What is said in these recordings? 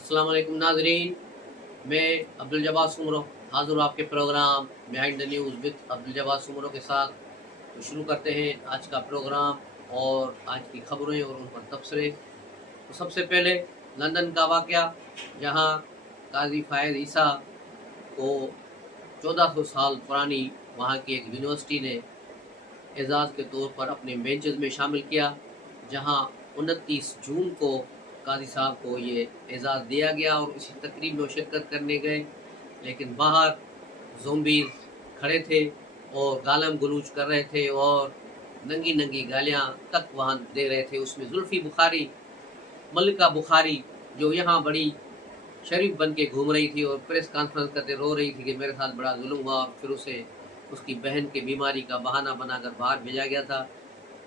अस्सलाम वालेकुम नाजरीन। मैं अब्दुल जब्बार सुमरो हाज़िर हूँ आपके programme behind the news with Abdul Jabbar Soomro के साथ। तो शुरू करते हैं आज का प्रोग्राम और आज की खबरें और उन पर तबसरे। तो सबसे पहले लंदन का वाक़या, जहाँ काजी फ़ायज़ ईसा को 1400 साल पुरानी वहाँ की एक यूनिवर्सिटी ने एजाज़ के तौर पर अपने बेंचेस में शामिल किया, जहां 29 जून को काजी साहब को ये एजाज़ दिया गया और इसी तकरीब में वो शिरकत करने गए, लेकिन बाहर ज़ोंबीज़ खड़े थे और गालम गलूच कर रहे थे और नंगी नंगी गालियाँ तक वहाँ दे रहे थे। उसमें जुल्फ़ी बुखारी, मल्लिका बुखारी, जो यहाँ बड़ी शरीफ बन के घूम रही थी और प्रेस कॉन्फ्रेंस करते रो रही थी कि मेरे साथ बड़ा जुल्म हुआ, और फिर उसे उसकी बहन की बीमारी का बहाना बनाकर बाहर भेजा गया था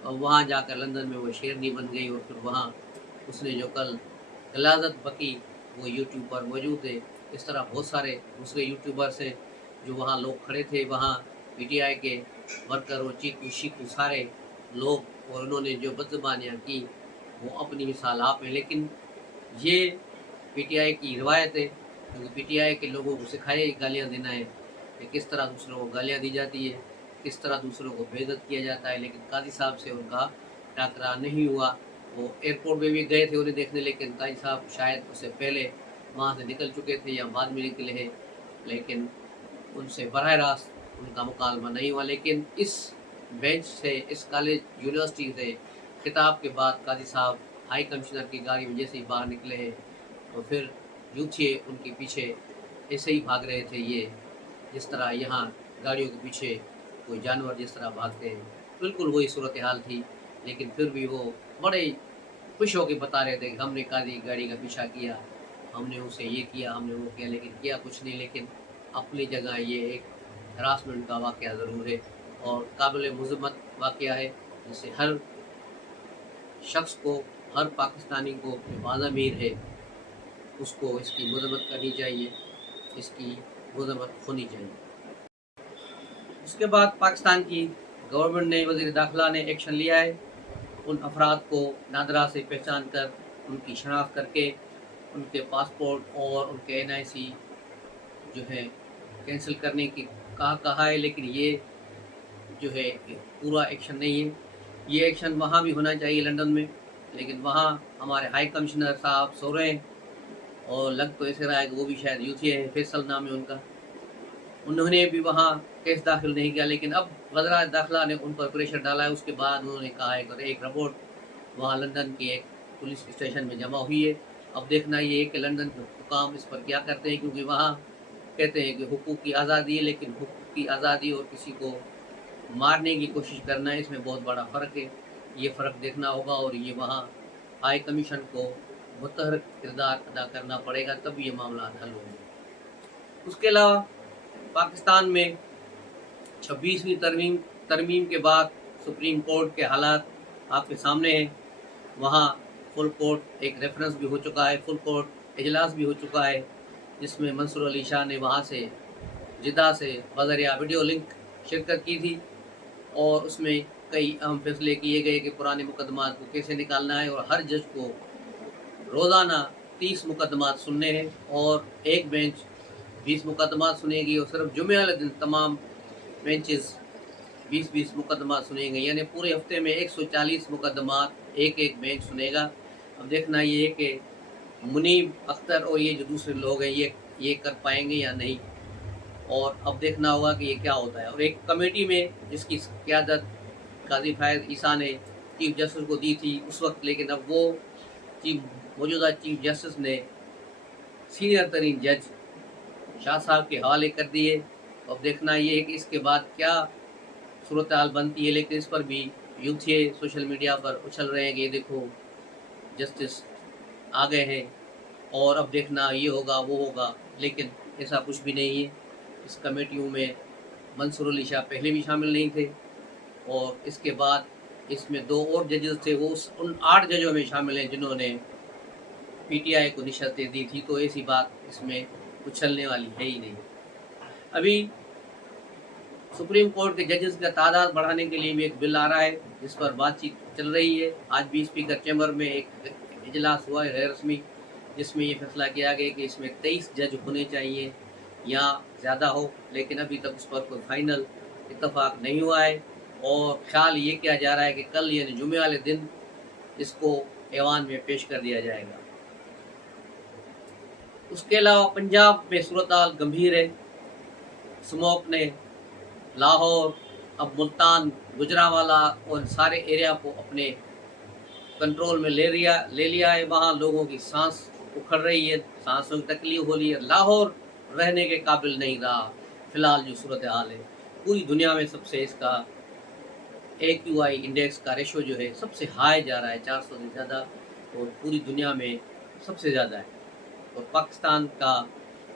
और वहाँ जाकर लंदन में वो शेरनी बन गई। और फिर वहाँ उसने जो कल गलाजत बकी, वो यूट्यूब पर मौजूद थे। इस तरह बहुत सारे दूसरे यूट्यूबर्स हैं जो वहाँ लोग खड़े थे, वहाँ पीटीआई के वर्कर और चीकू शीकू सारे लोग, और उन्होंने जो बदज़बानियाँ की वो अपनी मिसाल आप हैं। लेकिन ये पीटीआई की रिवायत है, क्योंकि पीटीआई के लोगों को सिखाया गालियाँ देना है कि किस तरह दूसरों को गालियाँ दी जाती है, किस तरह दूसरों को बेइज्जत किया जाता है। लेकिन काजी साहब से उनका टकराव नहीं हुआ। वो एयरपोर्ट में भी गए थे उन्हें देखने, लेकिन काजी साहब शायद उससे पहले वहाँ से निकल चुके थे या बाद में निकले हैं, लेकिन उनसे बराह रास्त उनका मुकालमा नहीं हुआ। लेकिन इस बेंच से, इस कॉलेज यूनिवर्सिटी से खिताब के बाद काजी साहब हाई कमिश्नर की गाड़ी में जैसे ही बाहर निकले हैं, तो फिर यूँ थे उनके पीछे ऐसे ही भाग रहे थे ये, जिस तरह यहाँ गाड़ियों के पीछे कोई जानवर जिस तरह भागते हैं, बिल्कुल वही सूरत हाल थी। लेकिन फिर भी वो बड़े खुश होकर बता रहे थे कि हमने काजी गाड़ी का पीछा किया, हमने उसे ये किया, हमने वो किया, लेकिन किया कुछ नहीं। लेकिन अपनी जगह ये एक हरासमेंट का वाक़या ज़रूर है और काबिल मज़म्मत वाक़या है, जिससे हर शख्स को, हर पाकिस्तानी को जो बाज़मीर है उसको इसकी मज़म्मत करनी चाहिए, इसकी मज़म्मत होनी चाहिए। उसके बाद पाकिस्तान की गवर्नमेंट ने, वज़ीर दाखिला ने एक्शन लिया है। उन अफराद को नादरा से पहचान कर, उनकी शनाख्त करके, उनके पासपोर्ट और उनके एनआईसी जो है कैंसिल करने की कहा है। लेकिन ये जो है पूरा एक्शन नहीं है। ये एक्शन वहाँ भी होना चाहिए लंदन में, लेकिन वहाँ हमारे हाई कमिश्नर साहब सो रहे हैं और लग तो ऐसे रहा है कि वो भी शायद यूथ है, फैसल नाम है उनका, उन्होंने भी वहाँ केस दाखिल नहीं किया। लेकिन अब वज़ीर दाखिला ने उन पर प्रेशर डाला है। उसके बाद उन्होंने कहा है कि एक रिपोर्ट वहाँ लंदन के एक पुलिस स्टेशन में जमा हुई है। अब देखना ये है कि लंदन के हुकाम इस पर क्या करते हैं, क्योंकि वहाँ कहते हैं कि हुकूक की आज़ादी है, लेकिन हुकूक की आज़ादी और किसी को मारने की कोशिश करना है, इसमें बहुत बड़ा फ़र्क है। ये फ़र्क देखना होगा और ये वहाँ हाई कमीशन को मुतहर्रिक किरदार अदा करना पड़ेगा, तब ये मामला हल होंगे। उसके अलावा पाकिस्तान में 26वीं तरमीम के बाद सुप्रीम कोर्ट के हालात आपके सामने हैं। वहाँ फुल कोर्ट एक रेफरेंस भी हो चुका है, फुल कोर्ट इजलास भी हो चुका है, जिसमें मंसूर अली शाह ने वहाँ से जिद्दा से बज़रिया वीडियो लिंक शिरकत की थी और उसमें कई अहम फैसले किए गए कि पुराने मुकदमात को कैसे निकालना है, और हर जज को रोज़ाना 30 मुकदमात सुनने हैं और एक बेंच 20 मुकदमात सुनेगी, और सिर्फ जुमे वाले दिन तमाम बेंचेस 20-20 मुकदमात सुनेंगे, यानी पूरे हफ्ते में 140 मुकदमात एक एक बेंच सुनेगा। अब देखना ये है कि मुनीब अख्तर और ये जो दूसरे लोग हैं ये कर पाएंगे या नहीं, और अब देखना होगा कि ये क्या होता है। और एक कमेटी में जिसकी क़यादत काजी फ़ायज़ ईसा ने चीफ जस्टिस को दी थी उस वक्त, लेकिन अब वो मौजूदा चीफ जस्टिस ने सीनियर तरीन जज शाह साहब के हवाले कर दिए। अब देखना ये है कि इसके बाद क्या सूरत हाल बनती है। लेकिन इस पर भी यूथिए सोशल मीडिया पर उछल रहे हैं कि ये देखो जस्टिस आ गए हैं और अब देखना ये होगा वो होगा, लेकिन ऐसा कुछ भी नहीं है। इस कमेटियों में मंसूर अली शाह पहले भी शामिल नहीं थे, और इसके बाद इसमें 2 और जजेस थे, वो उन 8 जजों में शामिल हैं जिन्होंने पीटीआई को निशस्तें दी थी। तो ऐसी बात इसमें उछलने वाली है ही नहीं। अभी सुप्रीम कोर्ट के जजेस का तादाद बढ़ाने के लिए भी एक बिल आ रहा है, जिस पर बातचीत चल रही है। आज भी स्पीकर चैम्बर में एक इजलास हुआ है गैर रस्मी, जिसमें ये फैसला किया गया कि इसमें 23 जज होने चाहिए या ज़्यादा हो, लेकिन अभी तक उस पर कोई फाइनल इत्तेफाक नहीं हुआ है। और ख्याल ये किया जा रहा है कि कल यानी जुमे वाले दिन इसको ऐवान में पेश कर दिया जाएगा। उसके अलावा पंजाब में सूरत हाल गंभीर है। स्मोक ने लाहौर, अब मुल्तान, गुजरांवाला और सारे एरिया को अपने कंट्रोल में ले लिया है। वहाँ लोगों की सांस उखड़ रही है, सांसों की तकलीफ हो रही है। लाहौर रहने के काबिल नहीं रहा फिलहाल जो सूरत हाल है। पूरी दुनिया में सबसे इसका AQI इंडेक्स का रेशो जो है सबसे हाई जा रहा है, 400 से ज़्यादा, और पूरी दुनिया में सबसे ज़्यादा है। और पाकिस्तान का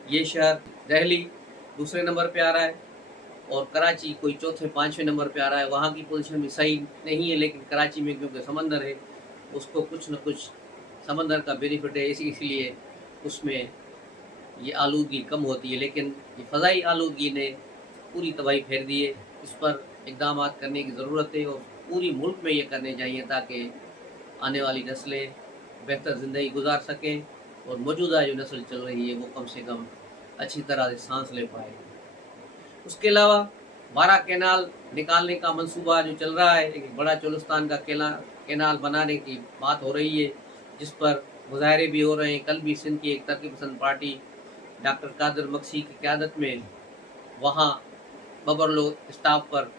ये शहर दिल्ली दूसरे नंबर पे आ रहा है और कराची कोई चौथे पाँचवें नंबर पे आ रहा है। वहाँ की पोजीशन भी सही नहीं है, लेकिन कराची में क्योंकि समंदर है उसको कुछ न कुछ समंदर का बेनिफिट है, इसलिए उसमें ये आलूदगी कम होती है। लेकिन ये फ़ज़ाई आलूदगी ने पूरी तबाही फेर दी है। इस पर इक़दाम करने की ज़रूरत है और पूरी मुल्क में ये करने चाहिए ताकि आने वाली नस्लें बेहतर ज़िंदगी गुजार सकें और मौजूदा जो नस्ल चल रही है वो कम से कम अच्छी तरह से सांस ले पाए। उसके अलावा 12 कैनाल निकालने का मंसूबा जो चल रहा है, एक बड़ा चोलिस्तान का कैनाल बनाने की बात हो रही है, जिस पर मुजाहरे भी हो रहे हैं। कल भी सिंध की एक तरक्की पसंद पार्टी डॉक्टर कादिर मक्सी की क़यादत में वहाँ बबरलो स्टाफ पर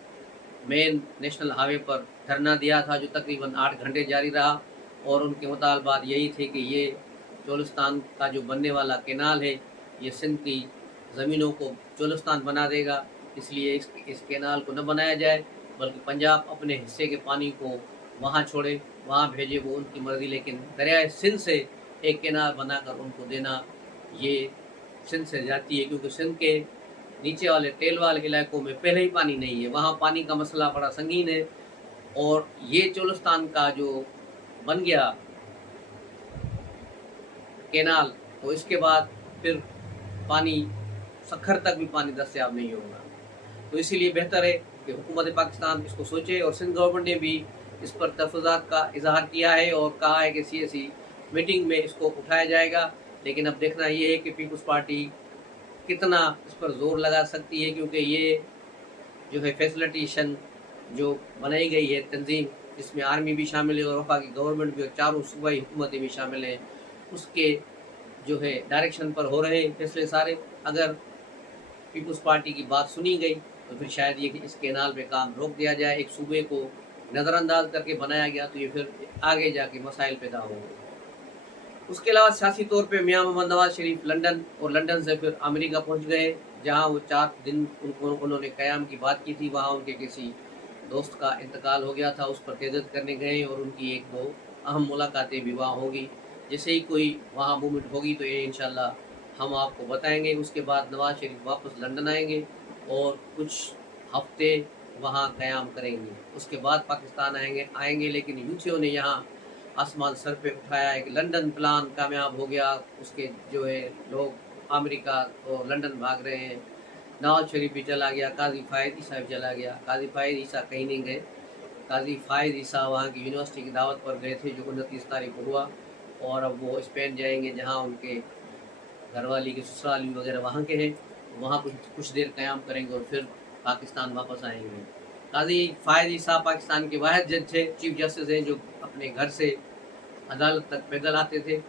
मेन नेशनल हाईवे पर धरना दिया था, जो तकरीबन 8 घंटे जारी रहा। और उनके मुतालबात यही थे कि ये चोलिस्तान का जो बनने वाला कैनाल है ये सिंध की ज़मीनों को चोलिस्तान बना देगा, इसलिए इस कैनाल को न बनाया जाए, बल्कि पंजाब अपने हिस्से के पानी को वहाँ छोड़े, वहाँ भेजे, वो उनकी मर्ज़ी। लेकिन दरियाए सिंध से एक कैनाल बनाकर उनको देना ये सिंध से जाती है, क्योंकि सिंध के नीचे वाले टेल वाले इलाकों में पहले ही पानी नहीं है, वहाँ पानी का मसला बड़ा संगीन है। और ये चोलिस्तान का जो बन गया कैनाल, तो इसके बाद फिर पानी सखर तक भी पानी दस्तयाब नहीं होगा। तो इसीलिए बेहतर है कि हुकूमत पाकिस्तान इसको सोचे। और सिंध गवर्नमेंट ने भी इस पर तहफ़्फ़ुज़ात का इजहार किया है और कहा है कि CAC मीटिंग में इसको उठाया जाएगा। लेकिन अब देखना ये है कि पीपल्स पार्टी कितना इस पर ज़ोर लगा सकती है, क्योंकि ये जो है फैसिलिटेशन जो बनाई गई है तंजीम, जिसमें आर्मी भी शामिल है और वफाकी गवर्नमेंट भी और चारों सूबाई हुकूमतें भी शामिल हैं, उसके जो है डायरेक्शन पर हो रहे हैं फैसले सारे। अगर पीपल्स पार्टी की बात सुनी गई तो फिर शायद ये कि इस कैनाल पे काम रोक दिया जाए, एक सूबे को नज़रअंदाज करके बनाया गया, तो ये फिर आगे जाके मसाइल पैदा होंगे। उसके अलावा सियासी तौर पे मियां मोहम्मद नवाज शरीफ लंदन और लंदन से फिर अमेरिका पहुंच गए, जहां वो 4 दिन उन्होंने क़याम की बात की थी। वहां उनके किसी दोस्त का इंतकाल हो गया था, उस पर तहज़्ज़ुद करने गए और उनकी 1-2 अहम मुलाकातें भी वहाँ होगी। जैसे ही कोई वहाँ मूवमेंट होगी तो ये इंशाल्लाह हम आपको बताएंगे। उसके बाद नवाज शरीफ वापस लंदन आएंगे और कुछ हफ्ते वहाँ क़याम करेंगे। उसके बाद पाकिस्तान आएंगे, लेकिन यूथियों ने यहाँ आसमान सर पे उठाया है कि लंदन प्लान कामयाब हो गया, उसके जो है लोग अमेरिका और लंदन भाग रहे हैं। नवाज शरीफ भी चला गया, काजी फ़ायद ईसा भी चला गया। काजी फ़ायद ईसा कहीं नहीं गए, काजी फ़ायद ईसा वहाँ की यूनिवर्सिटी की दावत पर गए थे, जो 29 तारीख को हुआ, और अब वो स्पेन जाएंगे, जहाँ उनके घरवाली के ससुराली वगैरह वहाँ के हैं। वहाँ कुछ देर क़याम करेंगे और फिर पाकिस्तान वापस आएंगे। काजी फ़ायद ईसा पाकिस्तान के वाहिद जज थे, चीफ जस्टिस हैं, जो अपने घर से अदालत तक पैदल आते थे,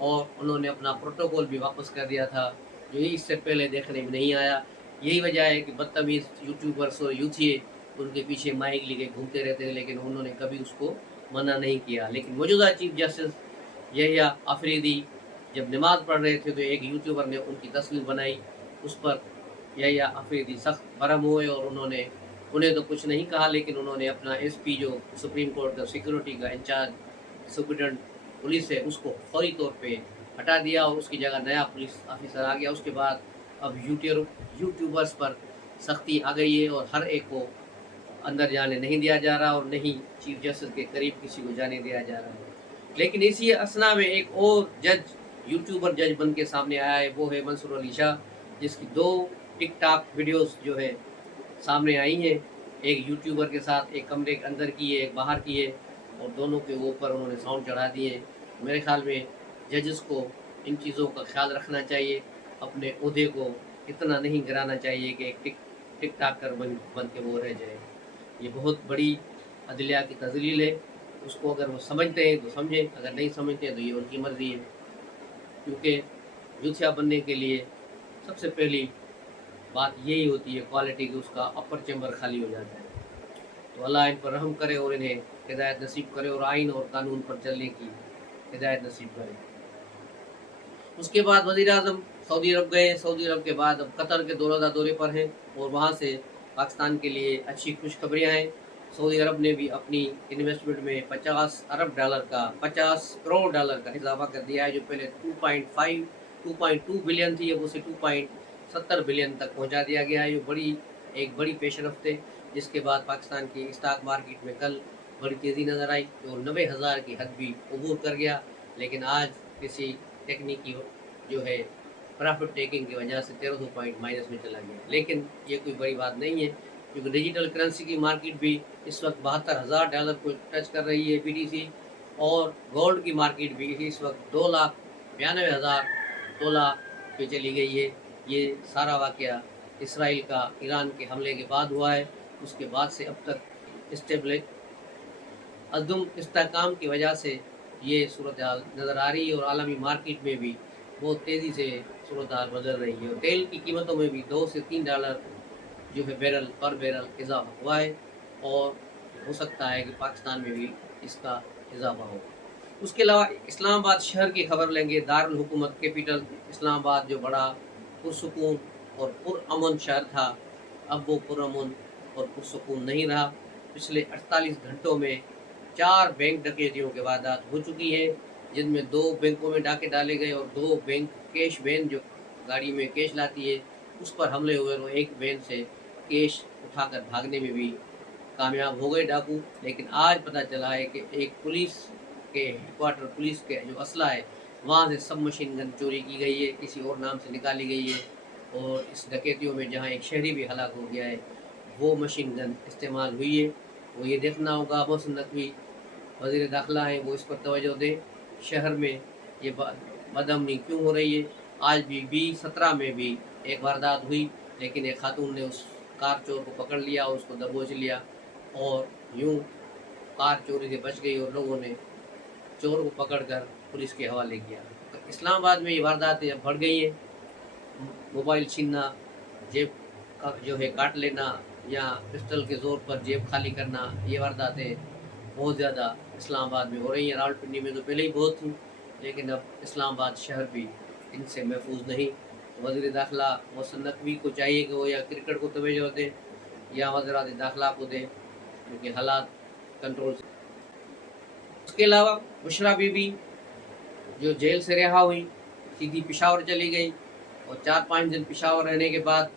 और उन्होंने अपना प्रोटोकॉल भी वापस कर दिया था, जो इससे पहले देखने में नहीं आया। यही वजह है कि बदतमीज़ यूट्यूबर्स और यूथिए उनके पीछे माइक लेके घूमते रहते हैं, लेकिन उन्होंने कभी उसको मना नहीं किया। लेकिन मौजूदा चीफ जस्टिस यहिया आफरीदी जब नमाज़ पढ़ रहे थे तो एक यूट्यूबर ने उनकी तस्वीर बनाई, उस पर यहिया आफरीदी सख्त बरहम हुए और उन्हें तो कुछ नहीं कहा, लेकिन उन्होंने अपना SP जो सुप्रीम कोर्ट का सिक्योरिटी का इंचार्ज सुप्रिटेंडेंट पुलिस है उसको फौरी तौर पे हटा दिया और उसकी जगह नया पुलिस ऑफिसर आ गया। उसके बाद अब यूट्यूबर्स पर सख्ती आ गई है और हर एक को अंदर जाने नहीं दिया जा रहा और नहीं चीफ जस्टिस के करीब किसी को जाने दिया जा रहा है। लेकिन इसी असना में एक और यूट्यूबर जज बन के सामने आया है, वो है मंसूर अली शाह, जिसकी 2 टिकटॉक वीडियोस जो है सामने आई हैं। एक यूट्यूबर के साथ एक कमरे के अंदर की है, एक बाहर की है, और दोनों के ऊपर उन्होंने साउंड चढ़ा दिए। मेरे ख्याल में जजेस को इन चीज़ों का ख्याल रखना चाहिए, अपने ओहदे को इतना नहीं गिराना चाहिए कि एक टिक टाक कर बन के वो रह जाए। ये बहुत बड़ी अदलिया की तज़लील है। उसको अगर वो समझते हैं तो समझें, अगर नहीं समझते हैं तो ये उनकी मर्ज़ी है। क्योंकि जूथिया बनने के लिए सबसे पहली बात यही होती है क्वालिटी कि उसका अपर चैम्बर खाली हो जाता है। तो अल्लाह इन पर रहम करे और इन्हें हिदायत नसीब करे और आइन और कानून पर चलने की हिदायत नसीब करे। उसके बाद वज़ीर आज़म सऊदी अरब गए। सऊदी अरब के बाद अब कतर के दौरे पर हैं और वहाँ से पाकिस्तान के लिए अच्छी खुशखबरियाँ हैं। सऊदी अरब ने भी अपनी इन्वेस्टमेंट में 50 अरब डॉलर का 50 करोड़ डॉलर का इजाफा कर दिया है, जो पहले 2.2 बिलियन थी, अब उसे 2.70 बिलियन तक पहुंचा दिया गया है। ये एक बड़ी पेशरफ्त है, जिसके बाद पाकिस्तान की स्टॉक मार्केट में कल बड़ी तेज़ी नज़र आई और 90,000 की हद भी अबूर कर गया। लेकिन आज किसी टेक्निकी जो है प्रॉफिट टेकिंग की वजह से 1300 पॉइंट माइनस में चला गया। लेकिन ये कोई बड़ी बात नहीं है, क्योंकि डिजिटल करेंसी की मार्केट भी इस वक्त 72,000 डॉलर को टच कर रही है BTC, और गोल्ड की मार्केट भी इस वक्त 2,92,000 तोला पे चली गई है। ये सारा वाक़या इसराइल का ईरान के हमले के बाद हुआ है। उसके बाद से अब तक स्टेबल अदम इस्तेहकाम की वजह से ये सूरत हाल नज़र आ रही है और आलमी मार्केट में भी बहुत तेज़ी से सूरत हाल बदल रही है। और तेल की कीमतों में भी 2 से 3 डॉलर जो है पर बैरल इजाफा हुआ है, और हो सकता है कि पाकिस्तान में भी इसका इजाफा हो। उसके अलावा इस्लामाबाद शहर की खबर लेंगे। दारुल हुकूमत कैपिटल इस्लामाबाद जो बड़ा पुरसुकून और पुरअमन शहर था, अब वो पुरअमन और पुरसुकून नहीं रहा। पिछले 48 घंटों में 4 बैंक डकैतियों की वारदात हो चुकी है, जिनमें 2 बैंकों में डाके डाले गए और 2 बैंक कैश वैन जो गाड़ी में कैश लाती है उस पर हमले हुए और एक वैन से कैश उठाकर भागने में भी कामयाब हो गए डाकू। लेकिन आज पता चला है कि एक पुलिस के हेडक्वार्टर पुलिस के जो असला है वहाँ से सब मशीन गन चोरी की गई है, किसी और नाम से निकाली गई है। और इस डकैतियों में जहाँ एक शहरी भी हलाक हो गया है, वो मशीन गन इस्तेमाल हुई है। वो ये देखना होगा, मोहसिन नकवी वज़ीर दाखिला है, वो इस पर तवज्जो दें। शहर में ये बदअमनी क्यों हो रही है? आज भी B17 में भी एक वारदात हुई, लेकिन एक खातून ने उस कार चोर को पकड़ लिया, उसको दबोच लिया और यूँ कार चोरी से बच गई और लोगों ने चोर को पकड़कर पुलिस के हवाले किया। तो इस्लामाबाद में ये वारदातें अब बढ़ गई हैं। मोबाइल छीनना, जेब का जो है काट लेना, या पिस्टल के ज़ोर पर जेब खाली करना, ये वारदातें बहुत ज़्यादा इस्लामाबाद में हो रही हैं। रावलपिंडी में तो पहले ही बहुत थी, लेकिन अब इस्लामाबाद शहर भी इनसे महफूज नहीं। तो वज़ीर दाखिला मोहसिन नकवी को चाहिए कि वो या क्रिकेट को तवज्जो दें या वज़ीरात दाखिला को दें, क्योंकि हालात कंट्रोल से। उसके अलावा बुशरा बीबी जो जेल से रिहा हुई, सीधी पेशावर चली गई और 4-5 दिन पेशावर रहने के बाद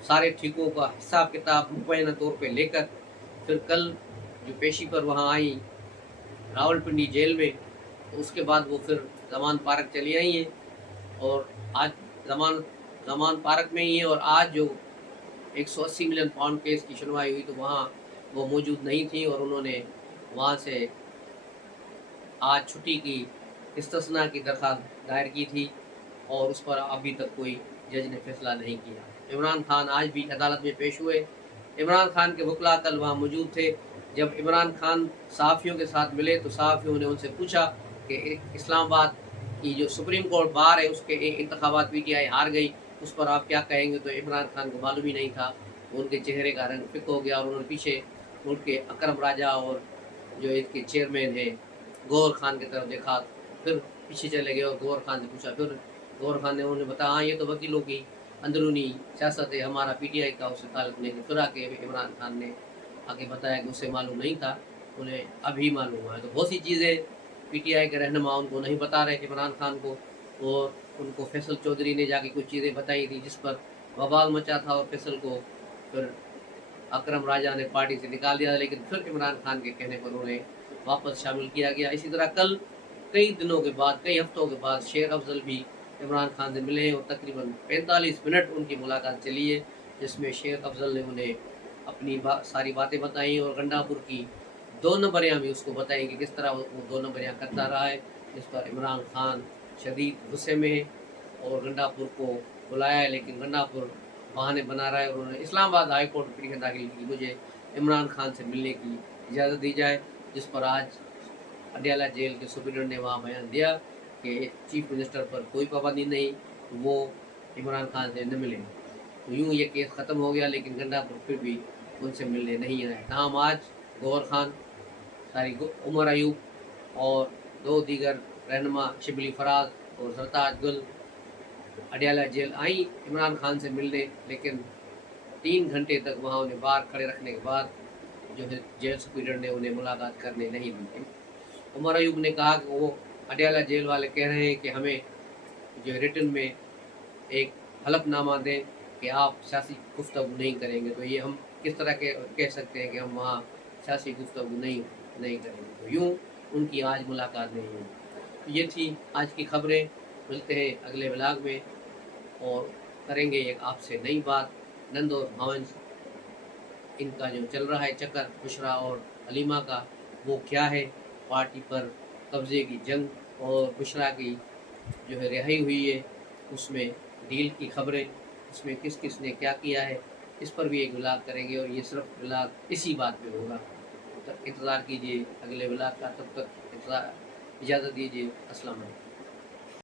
सारे ठिकों का हिसाब किताब मुबैना तौर पे लेकर फिर कल जो पेशी पर वहाँ आई रावलपिंडी जेल में, तो उसके बाद वो फिर जमान पार्क चली आई हैं और आज जमान पार्क में ही है। और आज जो 180 मिलियन पाउंड केस की सुनवाई हुई, तो वहाँ वो मौजूद नहीं थी और उन्होंने वहाँ से आज छुट्टी की इस्तिस्ना की दरख्वास्त दायर की थी और उस पर अभी तक कोई जज ने फैसला नहीं किया। इमरान खान आज भी अदालत में पेश हुए। इमरान खान के वकला कल वहाँ मौजूद थे। जब इमरान खान सहाफ़ियों के साथ मिले तो सहाफ़ियों ने उनसे पूछा कि इस्लामाबाद की जो सुप्रीम कोर्ट बार है उसके इंतखाबात PTI हार गई, उस पर आप क्या कहेंगे? तो इमरान खान को मालूम ही नहीं था। उनके चेहरे का रंग फिक हो गया और उन्होंने पीछे मुल्क के अकरम राजा और जो इसके चेयरमैन हैं गौहर खान की तरफ देखा, फिर पीछे चले गए और गौहर खान से पूछा। फिर गौहर खान ने उन्हें बताया, हाँ ये तो वकीलों की अंदरूनी सियासत है, हमारा PTI का उससे ताल्लुक़ नहीं। फिर आके इमरान खान ने आगे बताया कि उसे मालूम नहीं था, उन्हें अभी मालूम हुआ है। तो बहुत सी चीज़ें PTI के रहनुमा उनको नहीं बता रहे इमरान खान को, और उनको फैसल चौधरी ने जाके कुछ चीज़ें बताई थी जिस पर बवाल मचा था और फैसल को फिर अकरम राजा ने पार्टी से निकाल दिया, लेकिन फिर इमरान खान के कहने पर उन्हें वापस शामिल किया गया। इसी तरह कल कई दिनों के बाद, कई हफ्तों के बाद शेख अफजल भी इमरान खान से मिले और तकरीबन 45 मिनट उनकी मुलाकात चली है, जिसमें शेख अफजल ने उन्हें अपनी सारी बातें बताई और गंडापुर की 2 नंबरियाँ भी उसको बताई कि किस तरह वो 2 नंबरियाँ करता रहा है। जिस पर इमरान खान शदीद गुस्से में है और गंडापुर को बुलाया है, लेकिन गंडापुर बहाने बना रहा है। और उन्होंने इस्लामाबाद हाई कोर्ट में पिटीशन दाखिल की, मुझे इमरान खान से मिलने की इजाज़त दी जाए, जिस पर आज अडयाला जेल के सुप्रीडेंट ने वहाँ बयान दिया कि चीफ मिनिस्टर पर कोई पाबंदी नहीं, वो इमरान खान से न मिलें। तो यूँ ये केस ख़त्म हो गया, लेकिन गंडापुर फिर भी उनसे मिलने नहीं आए। तमाम आज गौहर खान, उमर अयूब और 2 दीगर रहनुमा शिबली फराज और सरताज गुल अडयाला जेल आई इमरान खान से मिलने, लेकिन 3 घंटे तक वहाँ उन्हें बाहर खड़े रखने के बाद जो है जेल सुप्रीडेंट ने उन्हें मुलाकात करने नहीं दी। उमर अयूब ने कहा कि वो अडयाला जेल वाले कह रहे हैं कि हमें जो है रिटन में एक हलफनामा दें कि आप सियासी गुफ्तगू नहीं करेंगे। तो ये हम किस तरह के कह सकते हैं कि हम वहाँ सियासी गुफ्तगू नहीं करेंगे। तो यूँ उनकी आज मुलाकात नहीं हुई। तो ये थी आज की खबरें। मिलते हैं अगले व्लॉग में और करेंगे एक आपसे नई बात। नंद और भावंश इनका जो चल रहा है चक्कर बुशरा और हलीमा का, वो क्या है, पार्टी पर कब्ज़े की जंग और बुशरा की जो है रिहाई हुई है, उसमें डील की खबरें, उसमें किस किस ने क्या किया है, इस पर भी एक व्लॉग करेंगे। और ये सिर्फ व्लॉग इसी बात पे होगा। तो इंतज़ार कीजिए अगले व्लॉग का। तब तक इजाज़त दीजिए। अस्सलाम वालेकुम।